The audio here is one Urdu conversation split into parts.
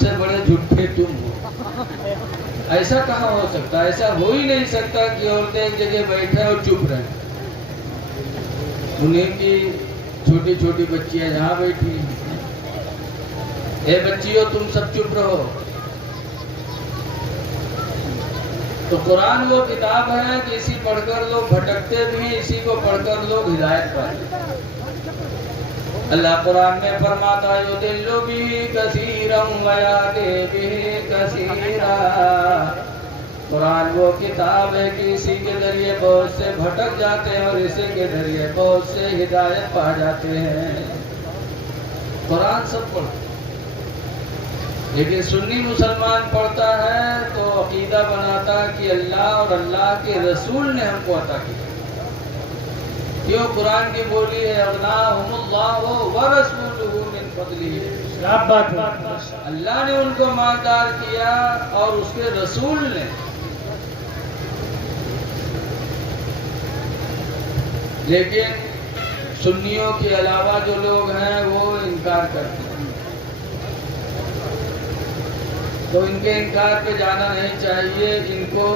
سے بڑے جھوٹے تم ہو. ایسا کہاں ہو سکتا؟ ایسا ہو ہی نہیں سکتا کہ عورتیں ایک جگہ بیٹھیں اور چپ رہیں. انہیں کی چھوٹی چھوٹی بچیاں یہاں بیٹھی ہیں. اے بچیوں تم سب چپ رہو. تو قرآن وہ کتاب ہے کہ اسی پڑھ کر لوگ بھٹکتے بھی ہیں, اسی کو پڑھ کر لوگ ہدایت پاتے ہیں. اللہ قرآن میں فرماتا ہے یضل بہ کثیرا ویہدی بہ کثیرا. قرآن وہ کتاب ہے کہ اسی کے ذریعے بہت سے بھٹک جاتے ہیں اور اسی کے ذریعے بہت سے ہدایت پا جاتے ہیں. قرآن سب پڑھتے ہیں, لیکن سنی مسلمان پڑھتا ہے تو عقیدہ بناتا کہ اللہ اور اللہ کے رسول نے ہم کو عطا کیا. کیوں؟ قرآن کی بولی ہے اغناہم اللہ ورسولہ من فضلہ. اللہ نے ان کو مالدار کیا اور اس کے رسول نے. لیکن سنیوں کے علاوہ جو لوگ ہیں وہ انکار کرتے ہیں. تو ان کے انکار پہ جانا نہیں چاہیے. ان کو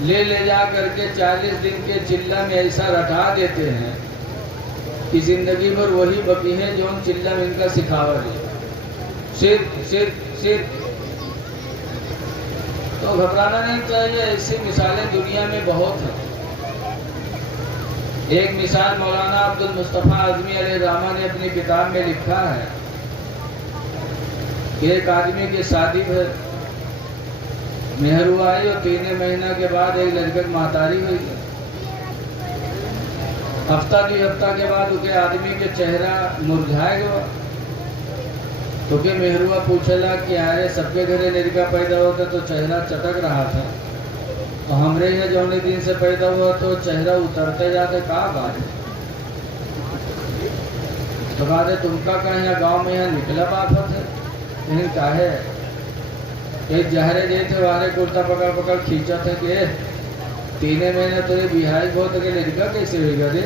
لے جا کر کے 40 دن کے چلہ میں ایسا رٹا دیتے ہیں کہ زندگی بھر وہی بقی ہے جو ہم چلہ میں ان کا سکھاوا دیا. صرف تو گھبرانا نہیں چاہیے. ایسی مثالیں دنیا میں بہت ہیں. ایک مثال مولانا عبد المصطفیٰ اعظمی علیہ الرحمہ نے اپنی کتاب میں لکھا ہے کہ ایک آدمی کی شادی ہے, مہر ہوا آئی اور 3 مہینہ کے بعد ایک لڑکے کی ماتاری ہوئی. ہفتہ 2 ہفتہ کے بعد اس کے آدمی کے چہرہ مرجھائے گا. تو کہ مہر ہوا پوچھے لا کہ آئے سب کے گھر لڑکا پیدا ہوتا تو چہرہ چٹک رہا تھا, تو ہمارے یہاں جو انہیں دن سے پیدا ہوا تو چہرہ اترتے جاتے. کہاں بات ہے؟ تو بات ہے تم کا کہاں یہاں گاؤں میں یہاں نکلا بافت ہے کہیں کا ہے. ایک جہرے گئے تھے وارے کرتا پکڑ کھینچا تھا کہ 3 مہینہ تیرے بہائی بہت کہ لڑکا کیسے ہوئے گا رے.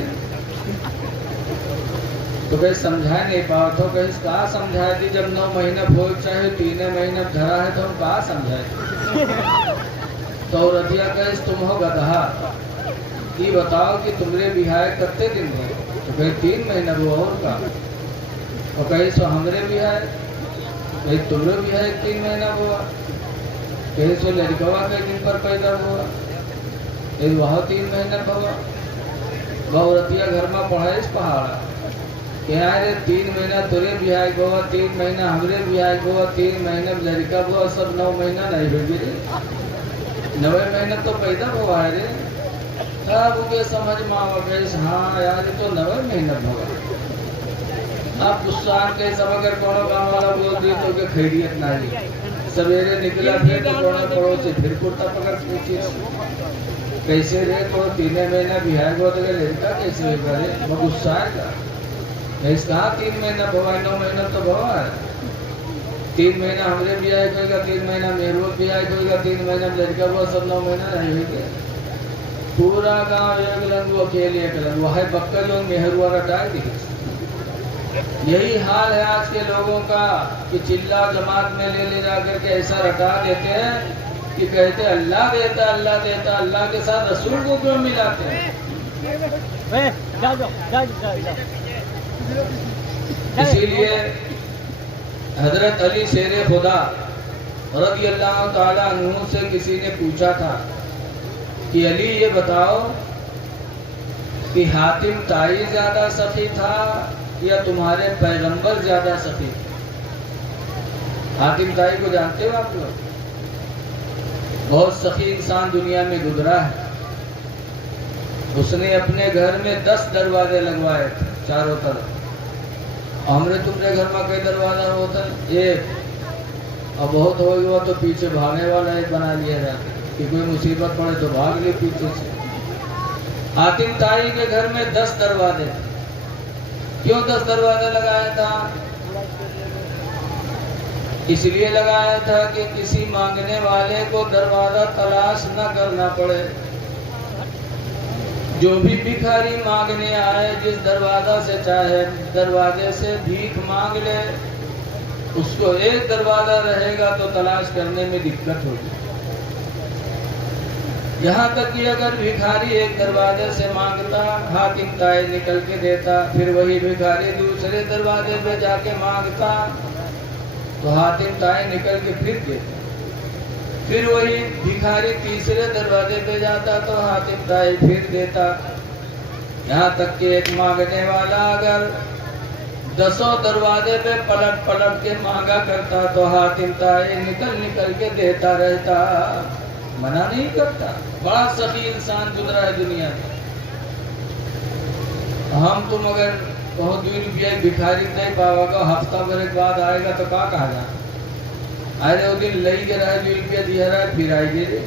تو کہیں سمجھا نہیں پاؤ تو کہیں کہاں سمجھائے تھی جب 9 مہینہ بھول چاہے 3 مہینہ دھرا ہے تو ہم کہاں سمجھائے. تو عورتیا کہیں تم ہو گدھا, یہ بتاؤ کہ تمہارے بہائے کتے دن ہوئے. تو کہیں 3 مہینہ وہ اور کا. اور کہیں سو ہمارے بہائے, کہیں تمہارے بہائے 3 مہینہ ہوا. کہیں سو لڑکوا کے دن پر پیدا ہوا, کہیں وہ 3 مہینہ ہوا. وہ عورتیا گھر میں پڑھائش پہاڑا کہ آئے 3 مہینہ تیرے بہائے گوا, 3 مہینہ ہمارے بہائے گوا, 3 مہینہ لڑکا ہوا, سب 9 مہینہ نہیں ہوگی رے. 9 مہینہ تو پیدا ہوا ہے رے. تب وہ سمجھ میں آوا کہ ہاں یار یہ تو 9 مہینہ ہوا. اب گسان کے سب اگر کونوں گاؤں والا بول دی تو کہ خیریت نہ لی. سویرے نکلا پھر تو کونوں پڑوسی پھر کرتا پکڑ پوچھی کیسے رے تو 3 مہینہ بہائے گوا تو کہ لڑکا کیسے ہوئے گا رے. وہ غصہ آئے گا. اس کہاں 3 مہینہ بھوا ہے, 9 مہینہ تو بھوا ہے. 3 مہینہ ہمارے بھی آئے کوئی گا, 3 مہینہ میروت بھی آئے کوئی گا, 3 مہینہ لڑکا ہوا, سب 9 مہینہ نہیں ہوئے گا. پورا گاؤں ایک لنگ وہ اکیلے ایک لنگ وہ ہے بکا لوگ مہر ہوا رٹائے دی. یہی حال ہے آج کے لوگوں کا کہ چلہ جماعت میں لے جا کر کے ایسا رٹا دیتے ہیں کہ کہتے اللہ دیتا اللہ دیتا, اللہ کے ساتھ رسول کو کیوں ملاتے ہیں. اسی لیے حضرت علی شیر خدا رضی اللہ تعالیٰ عنہ سے کسی نے پوچھا تھا کہ علی یہ بتاؤ کہ حاتم طائی زیادہ سخی تھا یا تمہارے پیغمبر زیادہ سخی تھے. حاتم طائی کو جانتے ہو آپ لوگ؟ بہت سخی انسان دنیا میں گزرا ہے. اس نے اپنے گھر میں 10 دروازے لگوائے تھے چاروں طرف. ہمارے تمہارے گھر میں کئی دروازہ ہوتا ہے؟ ایک. اور بہت ہو گیا تو پیچھے بھاگنے والا ایک بنا لیا جاتا ہے کہ کوئی مصیبت پڑے تو بھاگ لے پیچھے سے. حاتم طائی کے گھر میں 10 دروازے. کیوں 10 دروازے لگایا تھا؟ اس لیے لگایا تھا کہ کسی مانگنے والے کو دروازہ تلاش نہ کرنا پڑے. جو بھی بھکاری مانگنے آئے جس دروازہ سے چاہے دروازے سے بھیک مانگ لے. اس کو ایک دروازہ رہے گا تو تلاش کرنے میں دقت ہوگی. یہاں تک کہ اگر بھکاری ایک دروازے سے مانگتا، حاتم طائی نکل کے دیتا، پھر وہی بھکاری دوسرے دروازے پہ جا کے مانگتا تو حاتم طائی نکل کے پھر دیتا، پھر وہی بھکاری تیسرے دروازے پہ جاتا تو حاتم طائی پھر دیتا. یہاں تک کہ ایک مانگنے والا اگر 10 دروازے پہ پلٹ پلٹ کے مانگا کرتا تو حاتم طائی نکل نکل کے دیتا رہتا، منع نہیں کرتا. بڑا سخی انسان گزرا ہے دنیا میں. ہم تم اگر بہت 2 روپیہ بھکاری نہیں پاوا گا، ہفتہ بھر کے بعد آئے گا تو کیا کہا جانا، ارے وہ دن لئی کے رہا 2 روپیہ دیا رہا ہے پھر آئی گے.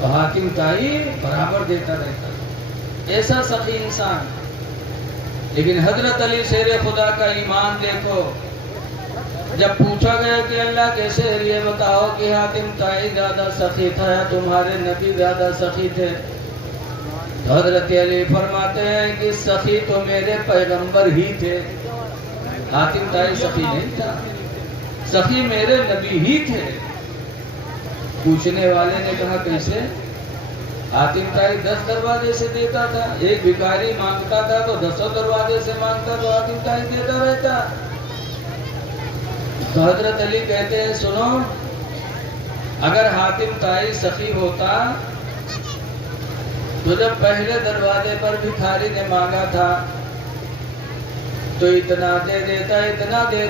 تو حاتم طائی برابر دیتا رہتا، ایسا سخی انسان. لیکن حضرت علی شیر خدا کا ایمان دیکھو. جب پوچھا گیا کہ اللہ کیسے ہے، یہ بتاؤ کہ حاتم طائی زیادہ سخی تھا یا تمہارے نبی زیادہ سخی تھے؟ تو حضرت علی فرماتے ہیں کہ سخی تو میرے پیغمبر ہی تھے، حاتم طائی سخی نہیں تھا، سخی میرے نبی ہی تھے. پوچھنے والے نے کہا کیسے؟ حاتم طائی 10 دروازے سے دیتا تھا، ایک بھکاری مانگتا تھا تو 10 دروازے سے مانگتا تو حاتم طائی دیتا رہتا. تو حضرت علی کہتے ہیں سنو، اگر حاتم طائی سخی ہوتا تو جب پہلے دروازے پر بھکاری نے مانگا تھا تو اتنا دے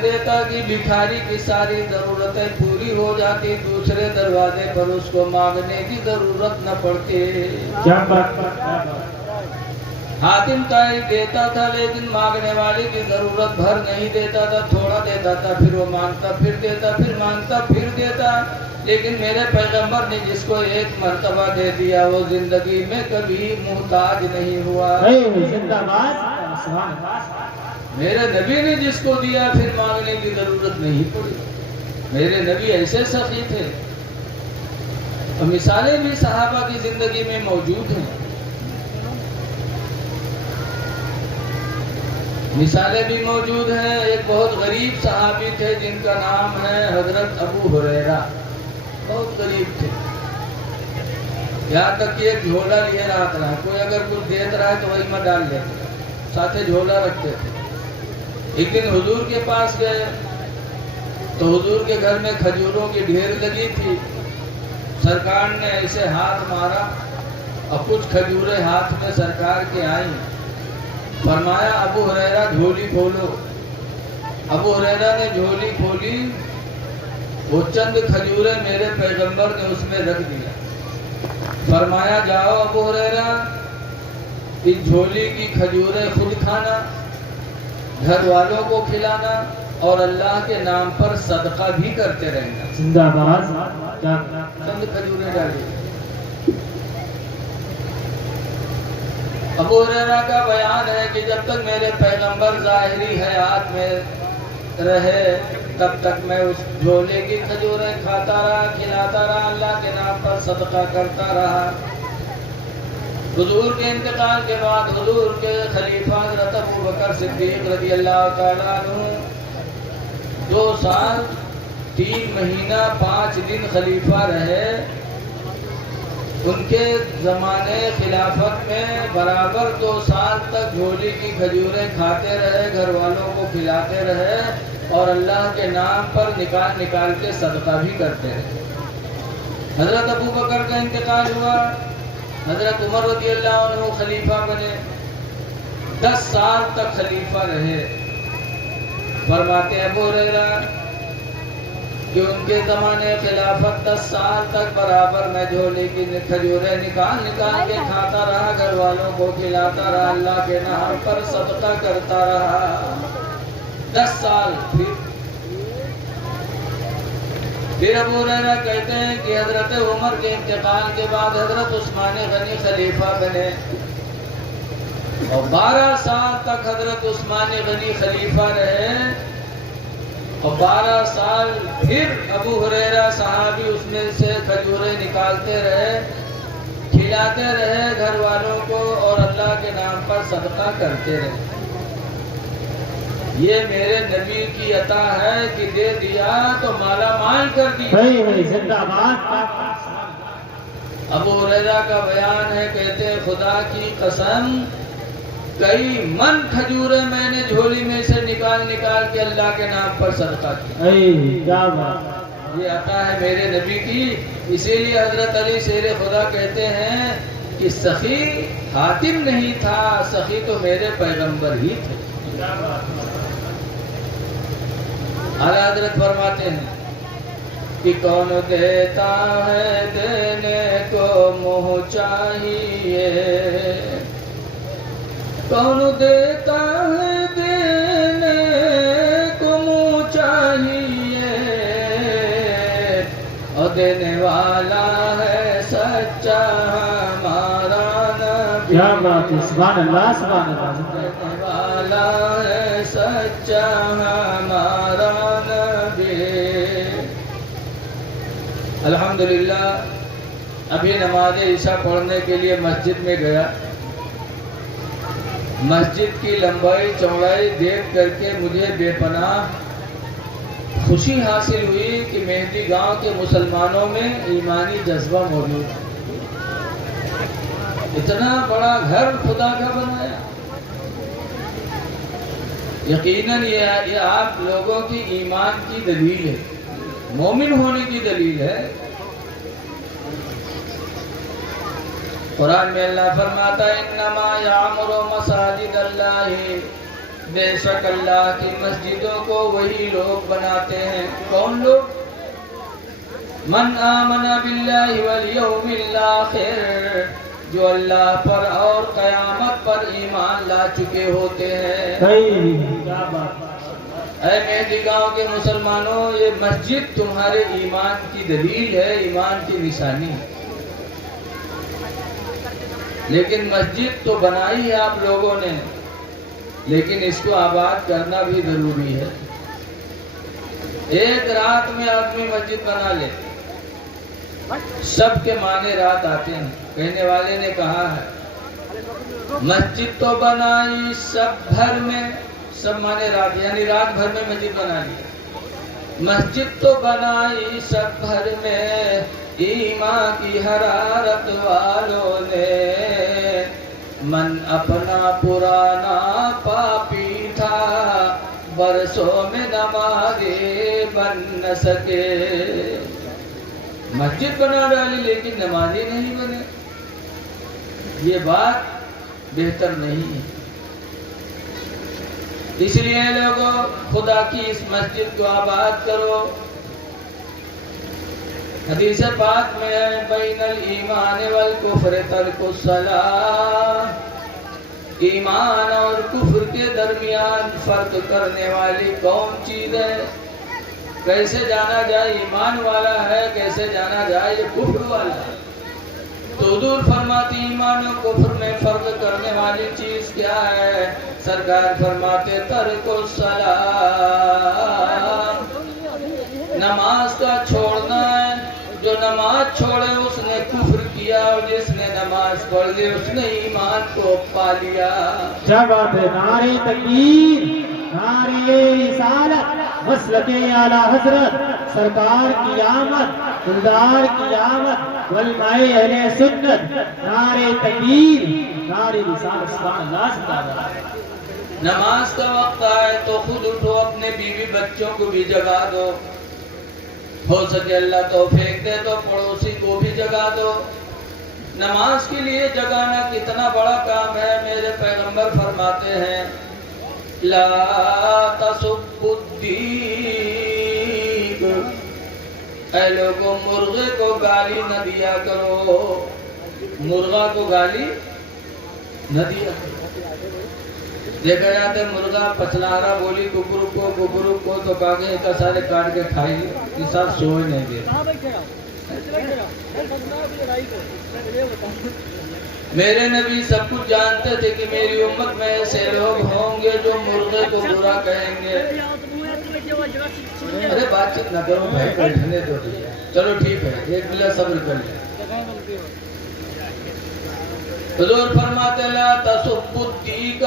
دیتا کہ بھکاری کی ساری ضرورتیں پوری ہو جاتی، دوسرے دروازے پر اس کو مانگنے کی ضرورت نہ پڑتی. کیا بات. حاتم طائی دیتا تھا لیکن مانگنے والے کی ضرورت بھر نہیں دیتا تھا، تھوڑا دیتا تھا، پھر وہ مانگتا پھر دیتا، پھر مانگتا پھر دیتا. لیکن میرے پیغمبر نے جس کو ایک مرتبہ دے دیا وہ زندگی میں کبھی محتاج نہیں ہوا. میرے نبی نے جس کو دیا پھر مانگنے کی ضرورت نہیں پڑی. میرے نبی ایسے سخی تھے. اور مثالیں بھی صحابہ کی زندگی میں موجود ہیں. مثالیں بھی موجود ہیں. ایک بہت غریب صحابی تھے جن کا نام ہے حضرت ابو ہریرہ. بہت غریب تھے، یہاں تک کہ ایک جھولا لیے رات رہا، کوئی اگر کچھ دیتا رہا ہے تو وہی میں ڈال لیتے، ساتھ جھولا رکھتے تھے. ایک دن حضور کے پاس گئے تو حضور کے گھر میں کھجوروں کی ڈھیر لگی تھی. سرکار نے ایسے ہاتھ مارا اور کچھ کھجوریں ہاتھ میں سرکار کے آئیں. فرمایا ابو ہریرہ جھولی کھولو. ابو ہریرہ نے جھولی کھولی، وہ چند کھجوریں میرے پیغمبر نے اس میں رکھ دیا. فرمایا جاؤ ابو ہریرہ، اس جھولی کی کھجوریں خود کھانا، گھر والوں کو کھلانا اور اللہ کے نام پر صدقہ بھی کرتے رہنا. زندہ باد. چند کھجوریں ڈالی. ابو ہریرہ کا بیان ہے کہ جب تک میرے پیغمبر ظاہری حیات میں رہے تب تک میں اس جھولے کی کھجوریں کھاتا رہا، کھلاتا رہا، اللہ کے نام پر صدقہ کرتا رہا. حضور کے انتقال کے بعد حضور کے خلیفہ حضرت ابو بکر صدیق رضی اللہ تعالیٰ عنہ 2 سال 3 مہینہ 5 دن خلیفہ رہے. ان کے زمانے خلافت میں برابر 2 سال تک جھولی کی کھجوریں کھاتے رہے، گھر والوں کو کھلاتے رہے اور اللہ کے نام پر نکال نکال کے صدقہ بھی کرتے رہے. حضرت ابو بکر کا انتقال ہوا، حضرت عمر رضی اللہ عنہ خلیفہ بنے، 10 سال تک خلیفہ رہے. فرماتے ہیں ابو ہریرہ کہ ان کے زمانے خلافت 10 سال تک برابر میں جھولی کی کھجوریں نکال نکال کے کھاتا رہا، گھر والوں کو کھلاتا رہا، اللہ کے نام پر صدقہ کرتا رہا. 10 سال. پھر ابو ہریرہ کہتے ہیں کہ حضرت عمر کے انتقال کے بعد حضرت عثمان غنی خلیفہ بنے اور 12 سال تک حضرت عثمان غنی خلیفہ رہے اور 12 سال پھر ابو ہریرہ صحابی اس میں سے کھجوریں نکالتے رہے، کھلاتے رہے گھر والوں کو اور اللہ کے نام پر صدقہ کرتے رہے. یہ میرے نبی کی عطا ہے کہ دے دیا تو مالا مال کر دیا۔ صحیح ہے، زندہ باد۔ ابو ہریرہ کا بیان ہے، کہتے ہیں خدا کی قسم کئی من کھجوریں میں نے جھولی میں سے نکال نکال کے اللہ کے نام پر صدقہ کیا۔ کیا بات، یہ عطا ہے میرے نبی کی۔ اسی لیے حضرت علی شیر خدا کہتے ہیں کہ سخی حاتم نہیں تھا، سخی تو میرے پیغمبر ہی تھے۔ اعلیٰ حضرت فرماتے ہیں کہ کون دیتا ہے دینے کو منہ چاہیے، کون دیتا ہے دینے کو منہ چاہیے، اور دینے والا ہے سچا ہمارا نبی۔ کیا بات ہے، سبحان اللہ سبحان اللہ۔ دینے والا ہے سچا ہمارا نبی۔ الحمدللہ ابھی نماز عشاء پڑھنے کے لیے مسجد میں گیا۔ مسجد کی لمبائی چوڑائی دیکھ کر کے مجھے بے پناہ خوشی حاصل ہوئی کہ مہندی گاؤں کے مسلمانوں میں ایمانی جذبہ موجود ہے۔ اتنا بڑا گھر خدا کا بنایا۔ یقیناً یہ آپ لوگوں کی ایمان کی دلیل ہے، مومن ہونے کی دلیل ہے۔ قرآن میں اللہ فرماتا ہے انما یعمر مساجد اللہ، بے شک اللہ کی مسجدوں کو وہی لوگ بناتے ہیں۔ کون لوگ؟ من آمن باللہ والیوم الاخر، جو اللہ پر اور قیامت پر ایمان لا چکے ہوتے ہیں۔ کیا بات، اے مہندی گاؤں کے مسلمانوں، یہ مسجد تمہارے ایمان کی دلیل ہے، ایمان کی نشانی ہے۔ لیکن مسجد تو بنائی ہے آپ لوگوں نے، لیکن اس کو آباد کرنا بھی ضروری ہے۔ ایک رات میں آدمی مسجد بنا لے، سب کے معنی رات آتے ہیں۔ کہنے والے نے کہا ہے مسجد تو بنائی سب بھر میں، سب معنی رات، یعنی رات بھر میں مسجد بنا لی۔ مسجد تو بنائی سب بھر میں، ایمان کی حرارت والوں نے، من اپنا پرانا پاپی تھا، برسوں میں نمازی بن نہ سکے۔ مسجد بنا ڈالی لیکن نمازی نہیں بنے، یہ بات بہتر نہیں ہے۔ اس لیے لوگوں خدا کی اس مسجد کو آباد کرو۔ حدیث پاک میں ہے بین الایمان والکفر ترک الصلاۃ، ایمان اور کفر کے درمیان فرق کرنے والی کون چیز ہے؟ کیسے جانا جائے ایمان والا ہے، کیسے جانا جائے یہ کفر والا ہے؟ تو حضور فرماتی ایمان و کفر میں فرق کرنے والی چیز کیا ہے؟ سرکار فرماتے ترک الصلاۃ، نماز کا چھوڑنا ہے۔ جو نماز چھوڑے اس نے کفر کیا، اور جس نے نماز پڑھ لی اس نے ایمان کو پا لیا۔ کیا بات ہے، نعرہ تکبیر، نعرہ رسالت، مسلک اعلیٰ حضرت سرکار کی آمد، دلدار کی آمد، علماء اہل سنت، نعرہ تکبیر، نعرہ رسالت، سبحان اللہ سبحان اللہ۔ نماز کا وقت آئے تو خود اٹھو، اپنے بیوی بچوں کو بھی جگا دو، ہو سکے اللہ توفیق دے تو پڑوسی کو بھی جگا دو۔ نماز کے لیے جگانا کتنا بڑا کام ہے۔ میرے پیغمبر فرماتے ہیں لا تسبوا الدیب، اے لوگوں مرغے کو گالی نہ دیا کرو، مرغا کو گالی نہ دیا کرو۔ دیکھا جاتا ہے مرغا پچلارا بولی ککرو کو تو کاغذ کا سارے کاٹ کے کھائی، یہ سب سوئے نہیں دے۔ میرے نبی سب کچھ جانتے تھے کہ میری امت میں ایسے لوگ ہوں گے جو مرغے کو برا کہیں گے۔ ارے بات چیت نہ کرو بھائی، بیٹھنے دو، چلو ٹھیک ہے، ایک ملا صبر کر لیں۔ حضور فرماتے لا تسبوا الدیگ،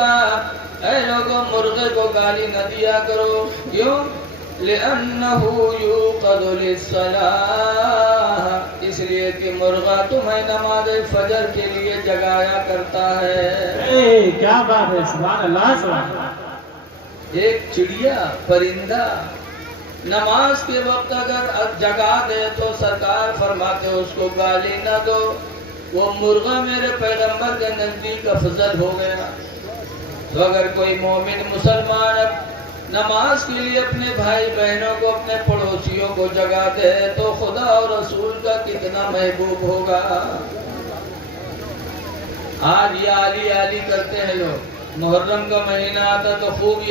اے لوگوں مرغے کو گالی نہ دیا کرو، کیوں؟ لِأَنَّهُ يُوقَظُ لِلصَّلَاةِ، اس لیے کہ مرغا تمہیں نماز فجر کے لیے جگایا کرتا ہے۔ کیا بات ہے، سبحان اللہ سبحان اللہ۔ ایک چڑیا پرندہ نماز کے وقت اگر جگا دے تو سرکار فرماتے اس کو گالی نہ دو، وہ مرغا میرے پیغمبر کے نزدیک افضل ہو گیا۔ تو اگر کوئی مومن مسلمان نماز کے لیے اپنے بھائی بہنوں کو، اپنے پڑوسیوں کو جگا دے تو خدا اور رسول کا کتنا محبوب ہوگا۔ آج یہ علی علی کرتے ہیں لوگ، محرم کا مہینہ آتا تو خوب